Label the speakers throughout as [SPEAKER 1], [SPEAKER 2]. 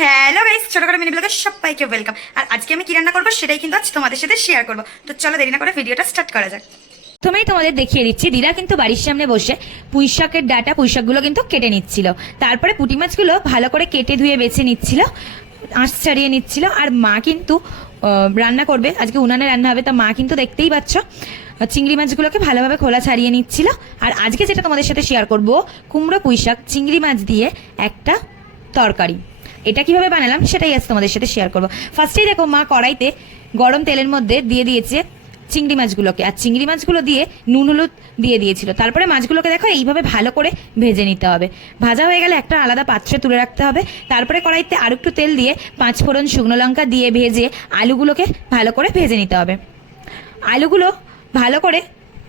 [SPEAKER 1] Hello guys ছোট করে mini ব্লগে সবাইকে ওয়েলকাম আর আজকে আমি কি রান্না করব সেটাই কিন্তু আজ তোমাদের সাথে শেয়ার করব। তো চলো দেরি না করে ভিডিওটা স্টার্ট করা যাক।
[SPEAKER 2] প্রথমেই তোমাদের দেখিয়ে দিচ্ছি, দিদা কিন্তু বাড়ির সামনে বসে পুঁই শাকের ডাটা পুঁই শাকগুলো কিন্তু কেটে নিচ্ছিল। তারপরে পুঁটি মাছগুলো ভালো করে কেটে ধুয়ে বেছে নিচ্ছিল, আঁশ ছাড়িয়ে নিচ্ছিল। আর মা কিন্তু রান্না করবে। আজকে উনানে রান্না হবে, তা মা কিন্তু দেখতেই পাচ্ছ, চিংড়ি মাছগুলোকে ভালোভাবে খোলা ছাড়িয়ে নিচ্ছিল। আর আজকে যেটা তোমাদের সাথে শেয়ার করব, কুমড়ো পুঁই শাক চিংড়ি মাছ দিয়ে একটা তরকারি। এটা কীভাবে বানালাম সেটাই আজ তোমাদের সাথে শেয়ার করব। ফার্স্টেই দেখো, মা কড়াইতে গরম তেলের মধ্যে দিয়ে দিয়েছে চিংড়ি মাছগুলোকে। আর চিংড়ি মাছগুলো দিয়ে নুন হলুদ দিয়ে দিয়েছিল। তারপরে মাছগুলোকে দেখো, এইভাবে ভালো করে ভেজে নিতে হবে। ভাজা হয়ে গেলে একটা আলাদা পাত্রে তুলে রাখতে হবে। তারপরে কড়াইতে আর একটু তেল দিয়ে পাঁচ ফোড়ন শুকনো লঙ্কা দিয়ে ভেজে আলুগুলোকে ভালো করে ভেজে নিতে হবে। আলুগুলো ভালো করে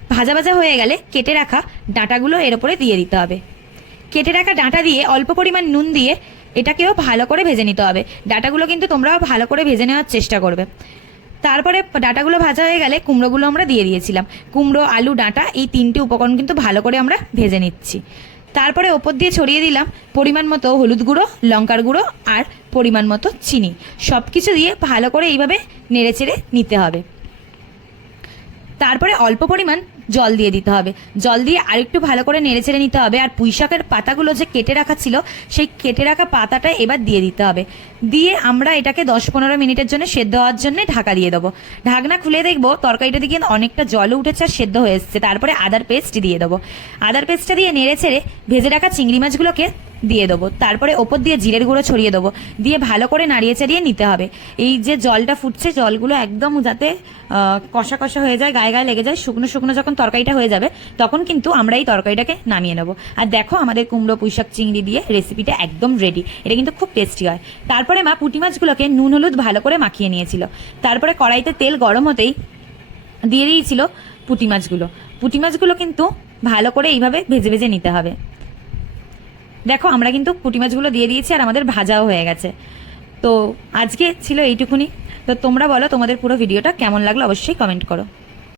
[SPEAKER 2] ভাজা ভাজা হয়ে গেলে কেটে রাখা ডাঁটাগুলো এর ওপরে দিয়ে দিতে হবে। কেটে রাখা ডাঁটা দিয়ে অল্প পরিমাণ নুন দিয়ে এটাকেও ভালো করে ভেজে নিতে হবে। ডাঁটাগুলো কিন্তু তোমরাও ভালো করে ভেজে নেওয়ার চেষ্টা করবে। তারপরে ডাঁটাগুলো ভাজা হয়ে গেলে কুমড়োগুলো আমরা দিয়ে দিয়েছিলাম। কুমড়ো, আলু, ডাঁটা এই তিনটি উপকরণ কিন্তু ভালো করে আমরা ভেজে নিচ্ছি। তারপরে ওপর দিয়ে ছড়িয়ে দিলাম পরিমাণ মতো হলুদ গুঁড়ো, লঙ্কার গুঁড়ো আর পরিমাণ মতো চিনি। সব কিছু দিয়ে ভালো করে এইভাবে নেড়েচেড়ে নিতে হবে। তারপরে অল্প পরিমাণ জল দিয়ে দিতে হবে। জল দিয়ে আরেকটু ভালো করে নেড়ে ছেড়ে নিতে হবে। আর পুঁই শাকের পাতাগুলো যে কেটে রাখা ছিল, সেই কেটে রাখা পাতাটা এবার দিয়ে দিতে হবে। দিয়ে আমরা এটাকে দশ পনেরো মিনিটের জন্য সেদ্ধ হওয়ার জন্য ঢাকা দিয়ে দেবো। ঢাকনা খুলে দেখব, তরকারিটা দিকে অনেকটা জল উঠেছে আর সেদ্ধ হয়ে এসছে। তারপরে আদার পেস্ট দিয়ে দেবো। আদার পেস্টটা দিয়ে নেড়ে ছেড়ে ভেজে রাখা চিংড়ি মাছগুলোকে দিয়ে দেবো। তারপরে ওপর দিয়ে জিরের গুঁড়ো ছড়িয়ে দেবো। দিয়ে ভালো করে নাড়িয়ে চাড়িয়ে নিতে হবে। এই যে জলটা ফুটছে, জলগুলো একদম যাতে কষা কষা হয়ে যায়, গায়ে গায়ে লেগে যায়, শুকনো শুকনো যখন তরকারিটা হয়ে যাবে, তখন কিন্তু আমরা এই তরকারিটাকে নামিয়ে নেব। আর দেখো আমাদের কুমড়ো, পুঁইশাক, চিংড়ি দিয়ে রেসিপিটা একদম রেডি এটা কিন্তু খুব টেস্টি হয়। তারপরে মা পুঁটি মাছগুলোকে নুন, হলুদ ভালো করে মাখিয়ে নিয়েছিল। তারপরে কড়াইতে তেল গরম হতেই দিয়ে দিয়েছিল পুঁটি মাছগুলো। পুঁটি মাছগুলো কিন্তু ভালো করে এইভাবে ভেজে ভেজে নিতে হবে। দেখো, আমরা কিন্তু পুঁটি মাছগুলো দিয়ে দিয়েছি আর আমাদের ভাজাও হয়ে গেছে। তো আজকে ছিল এইটুকুনি। তো তোমরা বলো তোমাদের পুরো ভিডিওটা কেমন লাগল অবশ্যই কমেন্ট করো।